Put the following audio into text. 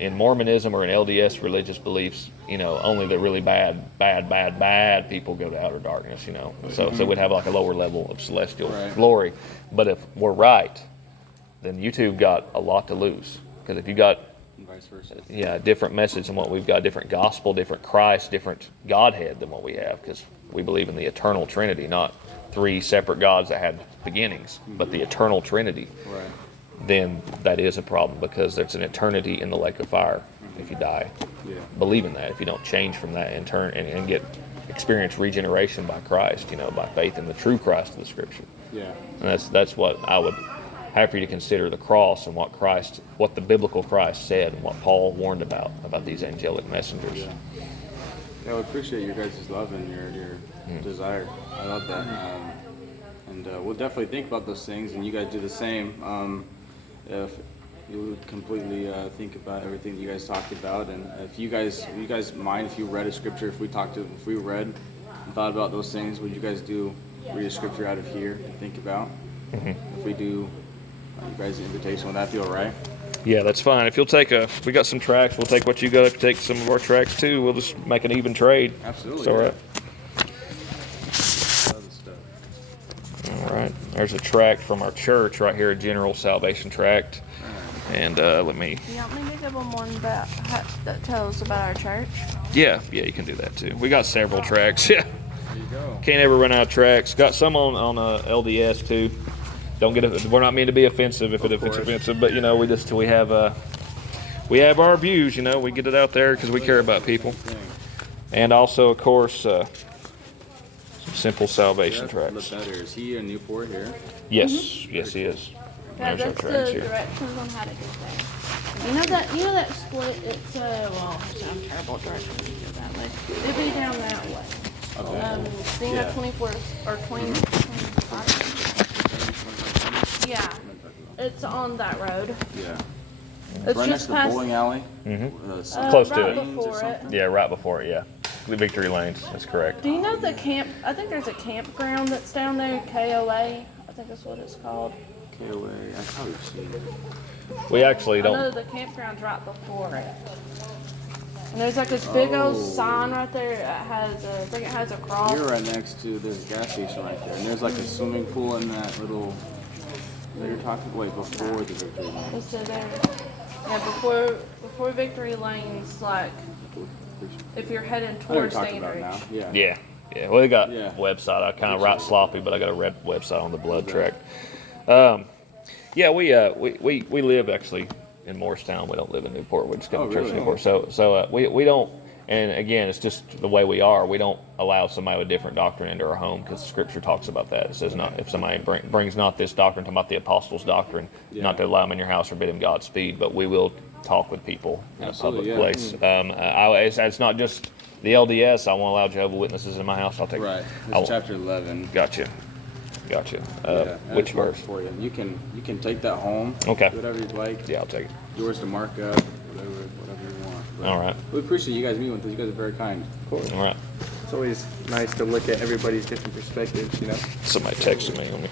in Mormonism or in LDS religious beliefs, only the really bad people go to outer darkness. So we'd have like a lower level of celestial glory. But if we're right, then you two got a lot to lose, because if you got vice versa. Yeah, different message than what we've got, different gospel, different Christ, different Godhead than what we have, because we believe in the eternal Trinity, not three separate gods that had beginnings, but the eternal Trinity. Right. Then that is a problem, because there's an eternity in the lake of fire if you die. Yeah. Believe in that. If you don't change from that and turn and experience regeneration by Christ, by faith in the true Christ of the Scripture. Yeah. And that's what I would have for you to consider, the cross and what the biblical Christ said, and what Paul warned about these angelic messengers. Yeah, I appreciate your guys' love and your desire. I love that. And we'll definitely think about those things, and you guys do the same. If you would completely think about everything that you guys talked about, and if you guys mind if you read a scripture, if we read and thought about those things, would you guys read a scripture out of here and think about? If we do you guys an invitation, would that be all right? Yeah, that's fine. If you'll we got some tracks, we'll take what you got. If you take some of our tracks too, we'll just make an even trade. Absolutely. It's all right. Stuff. All right. There's a tract from our church right here, a General Salvation tract. And let me... You want me to give them one that tells about our church? Yeah, you can do that too. We got several tracks. Yeah. There you go. Can't ever run out of tracks. Got some on LDS too. Don't get it. We're not meant to be offensive if it's offensive, but we have our views. We get it out there because we care about people, and also of course some simple salvation tracts. Is he in Newport here? Yes, yes he is. Yeah, There's our that's tracks the here. directions on how to get there. You know that split. It's I'm terrible at directions. You go that way. It'd be down that way. Okay. You know, 24 or 20, 25. Yeah, it's on that road. Yeah. It's Right next just to the past. bowling alley? Close to right it. before it. Yeah, right before it. Yeah, Victory Lanes. That's correct. Do you know the camp? I think there's a campground that's down there. KOA. I think that's what it's called. KOA. I've probably seen it. We actually I know don't. the campground's right before it. And there's like this big old sign right there. I think it has a cross. You're right next to this gas station right there, and there's like a swimming pool in that little. You're talking before the Victory Lane. It's there. Yeah, before Victory Lane's, like if you're heading towards Stanbridge. Now. Yeah. Yeah. Well, we got Yeah. website. I kind of write sloppy, but I got a red website on the blood tract. Yeah, we live actually in Morristown. We don't live in Newport. We just go to church in Newport. So we don't. And again, it's just the way we are. We don't allow somebody with different doctrine into our home, because Scripture talks about that. It says, not if somebody brings not this doctrine, talking about the apostles' doctrine, not to allow them in your house or bid them Godspeed. But we will talk with people in a public place. It's not just the LDS. I won't allow Jehovah's Witnesses in my house. I'll take. Right. It's chapter 11. Gotcha. Which verse? For you. You can take that home. Okay. Do whatever you'd like. Yeah, I'll take it. Yours to mark up. Whatever you want. But All right. we appreciate you guys meeting with us. You guys are very kind. All right. It's always nice to look at everybody's different perspectives, Somebody texted me. Let me